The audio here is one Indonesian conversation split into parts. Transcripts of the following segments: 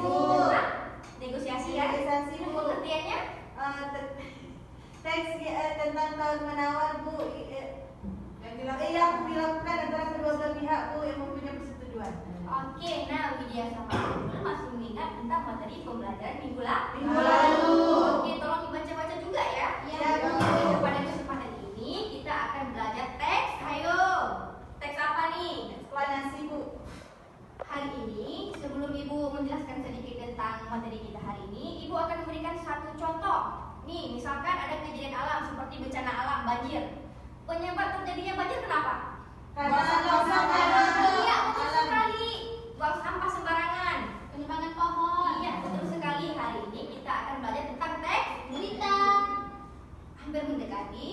tentang negosiasi kan? Negosiasi, Bu. Pengertiannya? Teks tentang tawar menawar, Bu. Yang dilakukan antara kedua belah pihak, Bu, yang mempunyai persetujuan. Oke, nah Widya sama Nurul masih mengingat tentang materi pembelajaran minggu lalu. Oke, tolong dibaca-baca juga ya. Ya, Bu. Pada kesempatan ini kita akan belajar teks. Ayo, teks apa nih? Eksplanasi, Bu. Hari ini, sebelum Ibu menjelaskan sedikit tentang materi kita hari ini, Ibu akan memberikan satu contoh. Nih, misalkan ada kejadian alam seperti bencana alam, banjir. Penyebab terjadinya banjir kenapa? Karena Iya, betul sekali. Buang sampah sembarangan. Penebangan pohon. Iya, betul sekali. Hari ini kita akan belajar tentang teks cerita. Hampir mendekati.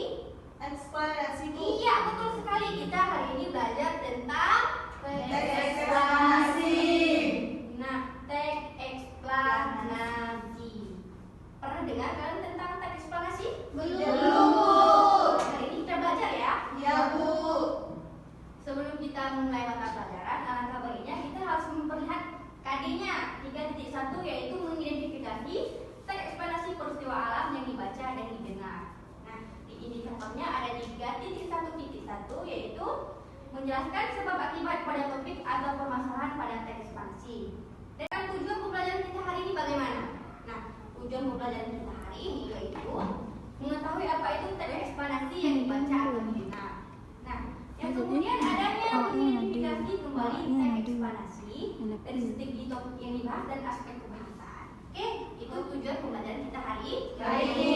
eksplanasi, Bu. Iya, betul sekali. Kita hari ini belajar tentang Teks eksplanasi. Nah, teks eksplanasi. Pernah dengar kalian tentang teks eksplanasi? Belum. Hari ini kita belajar ya. Ya, Bu. Sebelum kita mulai mata pelajaran, alangkah baiknya kita harus memperlihat KD-nya 3.1, yaitu mengidentifikasi teks eksplanasi peristiwa alam yang dibaca dan didengar. Nah, di indikatornya ada 3.1.1, yaitu menjelaskan sebab akibat pada topik atau permasalahan pada teks eksplanasi. Dan tujuan pembelajaran kita hari ini bagaimana? Nah, tujuan pembelajaran kita hari ini yaitu mengetahui apa itu teks eksplanasi yang dibaca atau didengar. Nah, yang kemudian adanya mengidentifikasi kembali teks eksplanasi dari segi topik yang dibahas dan aspek kebahasaan. Oke, itu tujuan pembelajaran kita hari ini.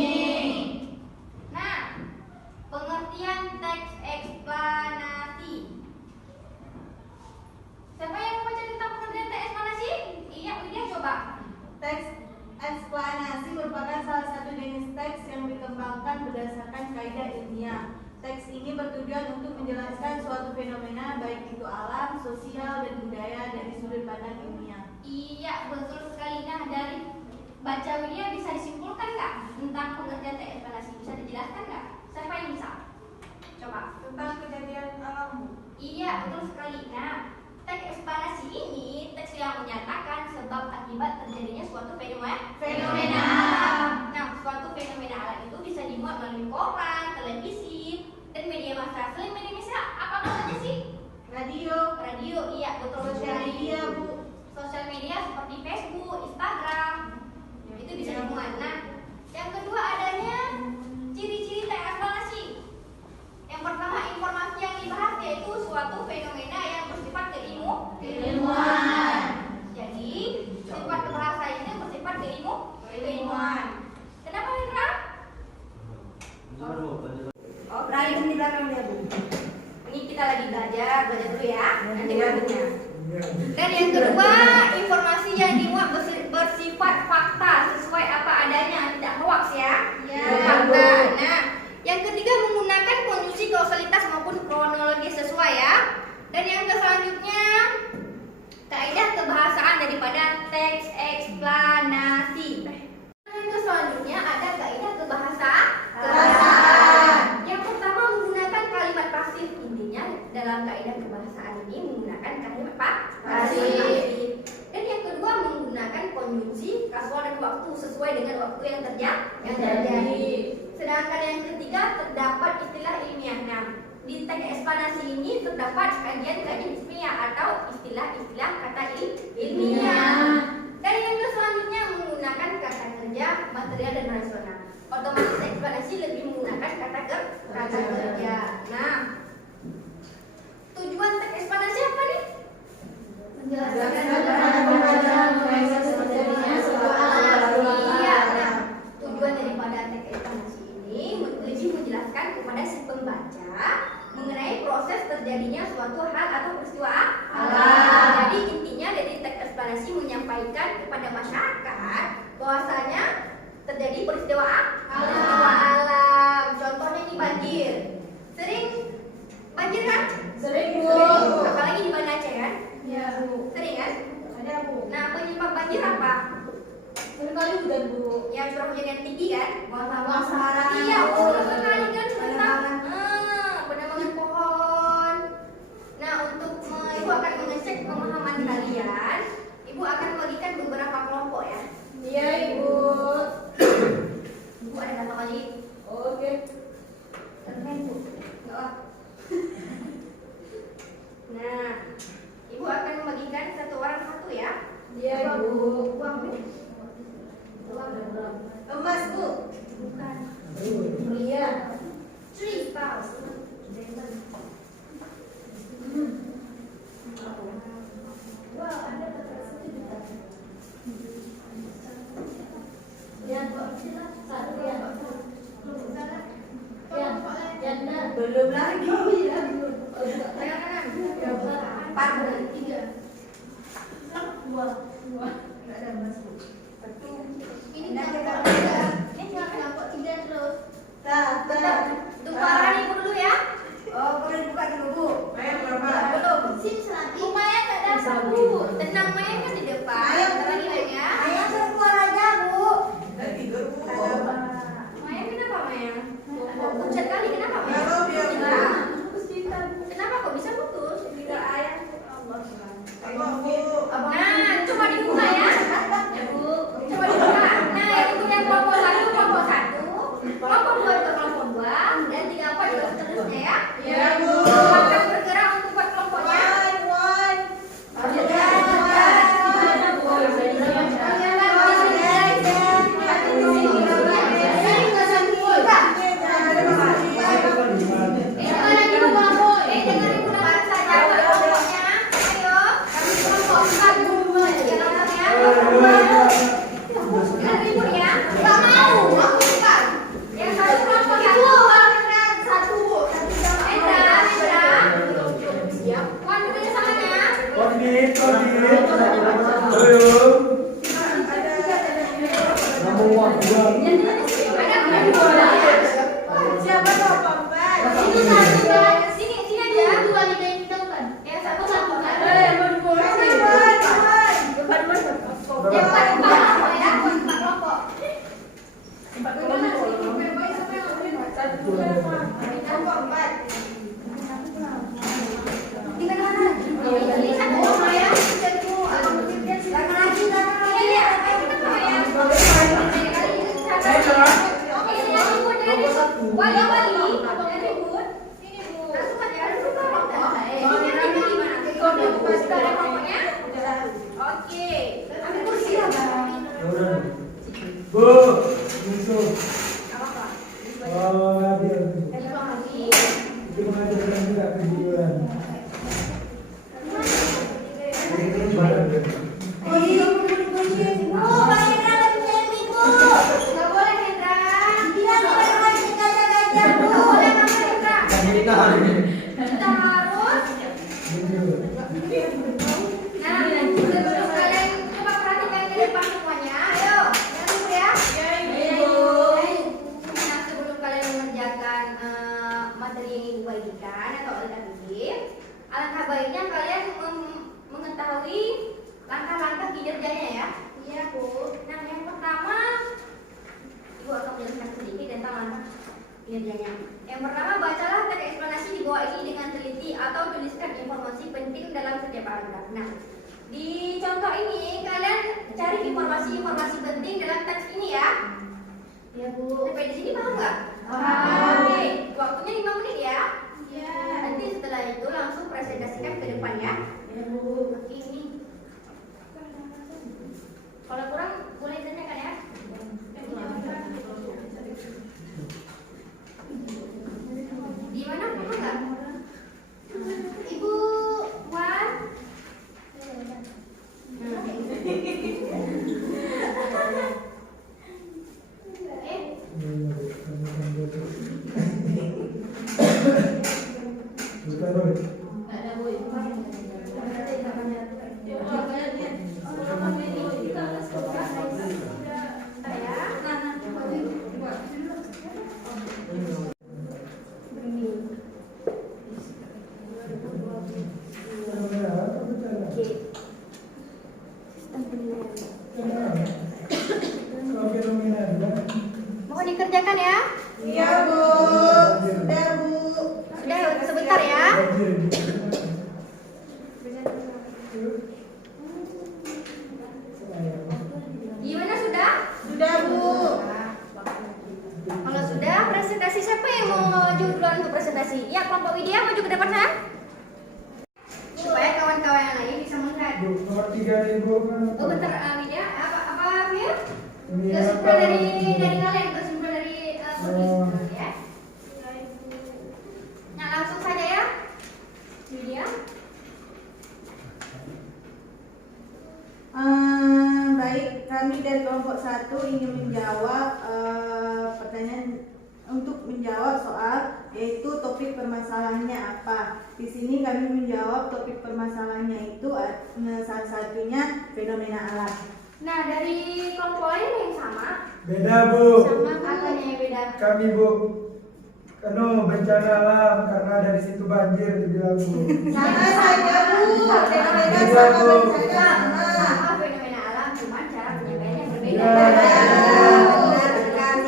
Nah, pengertian teks eksplanasi. Siapa yang membaca tentang pengertian teks eksplanasi? Iya, Widya coba. Teks eksplanasi merupakan salah satu jenis teks yang dikembangkan berdasarkan kaidah ilmiah. Teks ini bertujuan untuk menjelaskan suatu fenomena baik itu alam, sosial, dan budaya dari sudut pandang ilmiah. Iya, betul sekali. Nah, dari baca Widya bisa disimpulkan nggak tentang pengertian teks eksplanasi? Bisa dijelaskan nggak? Siapa yang bisa? Coba. Tentang kejadian alam, Bu. Iya, betul sekali. Nah, teks eksplanasi ini teks yang menyatakan sebab akibat terjadinya suatu fenomena. Nah, suatu fenomena alam itu bisa dimuat melalui koran, televisi, dan media massa. Selain media massa, apa saja sih? Radio, Iya, betul sosial sekali. media, Bu. Sosial media seperti Facebook, Instagram, itu bisa dimuat. Nah, yang kedua adanya ciri-ciri teks eksplanasi. Yang pertama, informasi yang dibahas yaitu suatu fenomena yang bersifat keilmuan. Jadi, sifat kebahasa ini bersifat keilmuan. Kenapa, Hendra? Oh, beralih di belakang dia, Bu. Ini kita lagi belajar dulu ya. Nanti lanjutnya. Dan yang kedua, informasi yang dimuat bersifat fakta sesuai apa adanya, tidak hoax ya. Fakta. Nah, yang ketiga menggunakan konjungsi kausalitas maupun kronologi sesuai ya. Dan yang selanjutnya, kaidah kebahasaan daripada teks eksplanasi. Yang selanjutnya ada kaidah kebahasaan. Yang pertama menggunakan kalimat pasif. Intinya dalam kaidah kebahasaan ini menggunakan kalimat pasif. Dan yang kedua menggunakan konjungsi kasual dan waktu sesuai dengan waktu yang terjadi. Sedangkan yang ketiga terdapat istilah ilmiah. Nah, di teks eksplanasi ini terdapat kajian-kajian ilmiah atau istilah-istilah kata ilmiah. Dan yang selanjutnya menggunakan kata kerja, material dan rasional. Otomatis eksplanasi lebih menggunakan kata kerja. Nah, tujuan teks eksplanasi apa nih? Menjelaskan kepada pembaca proses terjadinya sebuah alam. Iya, nah, tujuan daripada teks eksplanasi ini lebih menjelaskan kepada si pembaca mengenai proses terjadinya suatu hal atau peristiwa alam. Jadi intinya dari teks eksplanasi menyampaikan kepada masyarakat bahwasanya terjadi peristiwa alam. Contohnya ini banjir. Sering banjir kan? Sering, Bu. Apalagi di Banda Aceh kan? Iya, Bu. Sering kan? Ada, Bu. Nah, penyebab banjir apa? Seringkali hujan, Bu. Ya, curah hujan yang tinggi kan? Buang sembarangan. Iya, betul sekali kan tentang penambangan pohon. Nah, untuk Ibu akan mengecek pemahaman kalian, Ibu Ibu akan membagikan beberapa kelompok ya. Iya, Ibu. Ibu ada berapa kali? Oke. Termen Bu. Enggak. Nah, Ibu akan membagikan satu orang satu ya. Iya, Ibu. Uang deh. Uang. Emas, Bu. Bukan. Iya. 3,000. Wow, ada satu juta. Yang satu ya. Janda. Belum lagi. Empat dan tiga. Dua. Nggak ada emas, Bu. Ini Nah, kelompok kita- tiga. Ini kelompok tiga terus. Bentar. Tumpahan Ibu dulu ya. Oh, boleh dibuka dulu, Bu. Ayo berapa? Belum. Bu Maya nggak dapat Bu. Tenang, Maya kan di depan. Ayo, Lagi Maya. Ayah keluar aja, Bu. Tidur, Bu. Maya kenapa Maya? Pucat kali kenapa Maya? Nggak tahu dia, Bu. Nah, kenapa kok bisa putus? Tidak ayah. Allah. Tengok, Bu. Nah, coba dibuka ya. Ya Bu. Coba dibuka. Nah, yang itu yang kelompok satu, kelompok dua itu kelompok dua, dan 3, 4 juga seterusnya ya. Iya, Bu. Akan bergerak untuk buat kelompoknya. One. Siapa mau pemban? Oke, ambil kursi lah. Bu, musuh. Apa-apa. Adil. Lagi. Itu mengajarkan juga kejujuran. Nggak boleh Hendra. Nggak boleh kamu Hendra. Kita harus. Nah, sebelum kalian coba perhatikan ke depan semuanya. Ayo, yang dulu ya. Nah, sebelum kalian mengerjakan materi yang Ibu bagikan atau alternatif, alangkah baiknya kalian mengetahui langkah-langkah kinerjanya ya. Iya, Bu. Nah, yang pertama Ibu akan menjelaskan sedikit tentang langkah kinerjanya. Yang pertama, bacalah teks eksplanasi di bawah ini dengan teliti atau tuliskan informasi penting dalam setiap paragraf. Nah, di contoh ini kalian cari informasi-informasi penting dalam teks ini ya. Ya Bu. Sampai di sini paham nggak? Oke, waktunya 5 menit ya. Iya. Nanti setelah itu langsung presentasikan ke depan ya. Ya Bu. Ini. Kalau kurang boleh tanyakan ya. Di mana paham nggak? Ibu Wan. Mohon dikerjakan ya. Iya, Bu. Sudah, Bu. Sudah sebentar ya. Kesimpulan dari kalian, kesimpulan dari podcast ya. Nah, langsung saja ya. Julia. Baik, kami dari kelompok 1 ingin menjawab pertanyaan untuk menjawab soal yaitu topik permasalahannya apa. Di sini kami menjawab topik permasalahannya itu salah satunya fenomena alam. Nah, dari kelompok lain ada yang sama? Beda Bu. Sama katanya yang beda. Kami Bu. Bencana alam karena dari situ banjir dibilang Bu. Sama saja Bu, fenomena Beda, sama Bu. bencana. Sama fenomena alam, cuma cara penyampaiannya berbeda. Ya.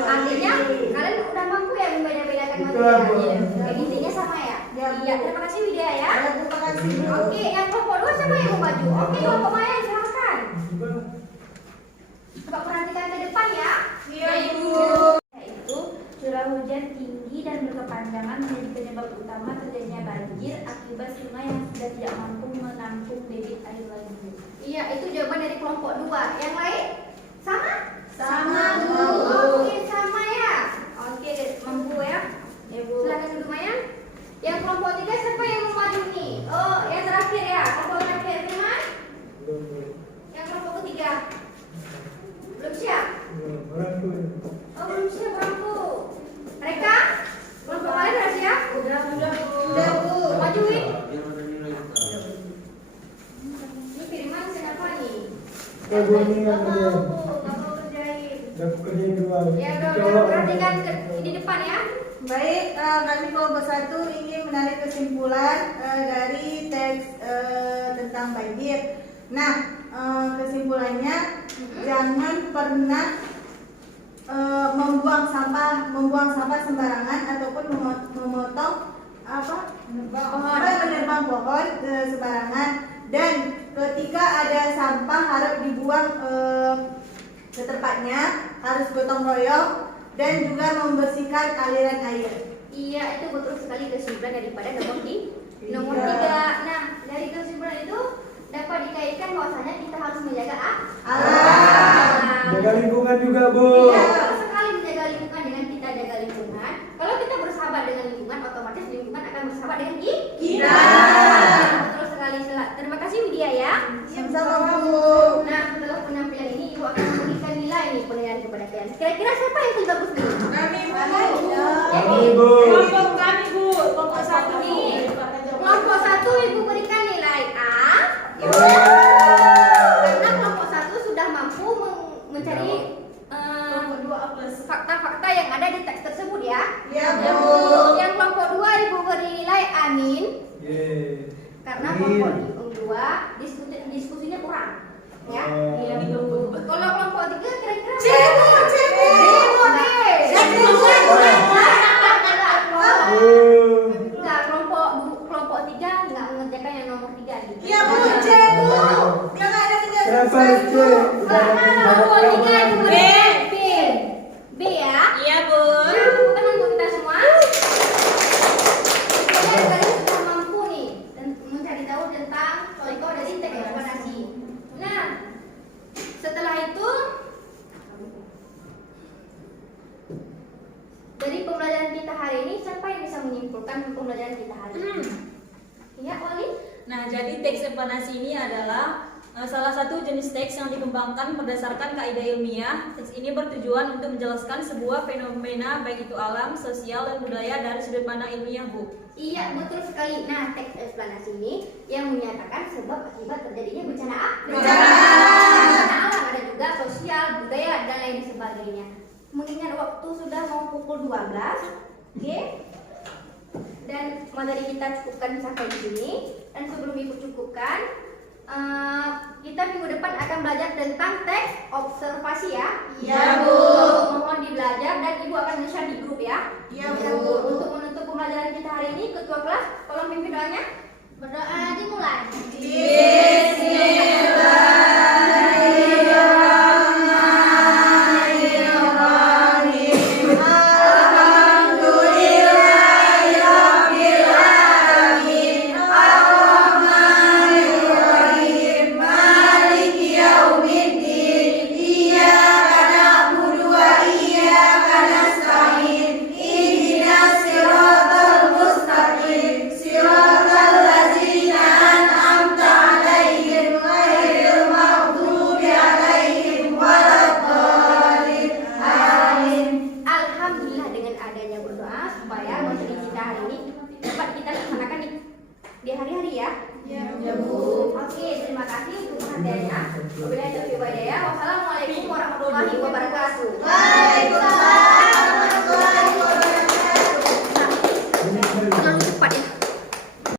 Artinya kalian udah mampu ya membeda-bedakan Itulah, Bu. material. Jadi intinya sama ya. Ya, Bu. Iya, terima kasih Widya ya. Ya, terima kasih Bu. Oke, yang kelompok 2 siapa yang mau maju? Oke, kelompok Maya silakan. Coba perhatikan ke depan ya. Iya Ibu. Yaitu curah hujan tinggi dan berkepanjangan menjadi penyebab utama terjadinya banjir akibat sungai yang sudah tidak mampu menampung debit air lagi. Iya, itu jawaban dari kelompok 2. Yang lain? Sama? Sama, Bu. Oke, sama ya. Oke, mampu ya. Ya Bu. Silakan duduk Maya. Yang kelompok 3 siapa yang mau maju nih? Oh, yang terakhir ya. Kelompok terakhir Firman. Yang kelompok ketiga. Belum siap? Oh, belum siap bangku. Mereka? Kelompok kalian sudah siap? Udah Bu. Majuin. Ini Firman siapa nih? Gak Bu, ini yang Gak kerja. mau kerjain. Gak kerjain dua. Ya udah perhatikan di depan ya. Baik, kami kelompok 1 ingin menarik kesimpulan dari teks tentang banjir. Nah, kesimpulannya jangan pernah membuang sampah sembarangan ataupun memotong menerbang pohon sembarangan, dan ketika ada sampah harus dibuang setepatnya, harus gotong royong dan juga membersihkan aliran air. Iya, itu betul sekali kesimpulan daripada nomor Iya. 3. Nah, dari kesimpulan itu dapat dikaitkan bahwasanya kita harus menjaga Alam. Jaga lingkungan juga Bu. Iya, betul sekali menjaga lingkungan. Dengan kita jaga lingkungan, kalau kita bersahabat dengan lingkungan, otomatis lingkungan akan bersahabat dengan kita. Betul sekali. Terima kasih Widya ya. Sama-sama Bu. Nah, setelah penampilan ini Ibu akan memberikan nilai nih penilaian kepada kalian. Kira-kira siapa yang paling bagus nih? Kami Kami Bu. kami Bu. Kelompok 1 Nih, kelompok 1 Ibu berikan nilai A. Karena kelompok 1 sudah mampu mencari fakta-fakta yang ada di teks tersebut ya. Iya Yang, Bu. yang kelompok 2 Ibu beri nilai amin. Yeay. Karena Amin. kelompok 2 diskusinya kurang. Ya. Iya, Kalau kelompok 3 kira-kira C, Bu. Enggak, kelompok 3 enggak mengerjakan yang nomor 3 gitu. Iya Bu, C Bu. Dia nggak ada kerja Kenapa selesai, C? Bu. Karena kelompok 3 Ibu berikan B. B ya. Iya Bu. Nah, tepuk tangan untuk kita semua. Kalian tadi sudah mampu nih dan mencari tahu tentang contoh dari teks eksplanasi. Nah, setelah itu dari pembelajaran kita hari ini siapa yang bisa menyimpulkan pembelajaran kita hari ini? Ya, Wali. Nah, jadi teks eksplanasi ini adalah salah satu jenis teks yang dikembangkan berdasarkan kaidah ilmiah. Teks ini bertujuan untuk menjelaskan sebuah fenomena baik itu alam, sosial, dan budaya dari sudut pandang ilmiah, Bu. Iya, betul sekali. Nah, teks eksplanasi ini yang menyatakan sebab akibat terjadinya bencana alam, ada juga sosial, budaya, dan lain sebagainya. Mengingat waktu sudah mau pukul 12, oke? Dan materi kita cukupkan sampai di sini. Dan sebelum Ibu cukupkan, kita minggu depan akan belajar tentang teks observasi ya. Iya, Bu. Mohon dibelajar dan Ibu akan share di grup ya. Iya, Bu. Untuk menutup pembelajaran kita hari ini, ketua kelas tolong pimpin doanya. Berdoa dimulai. Bismillahirrahmanirrahim. Maliki yaumiddin. Iyyaka adanya berdoa supaya materi kita hari ini dapat kita laksanakan di hari-hari ya. Ya Bu. Oke, terima kasih untuk perhatiannya. Wabillahi taufiq wal hidayah. Wassalamualaikum warahmatullahi wabarakatuh.